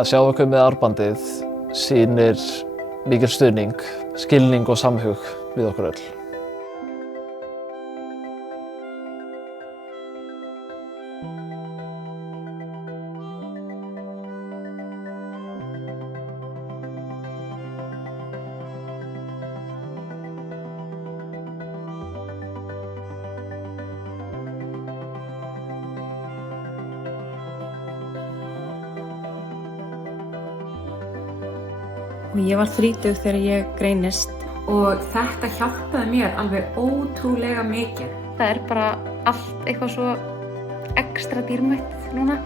Að sjá okkur með árbandið sýnir mikil stuðning, skilning og samhug við okkur öll. Og ég var 30 þegar ég greinist og þetta hjálpaði mér alveg ótrúlega mikið. Það bara allt eitthvað svo ekstra dýrmætt núna.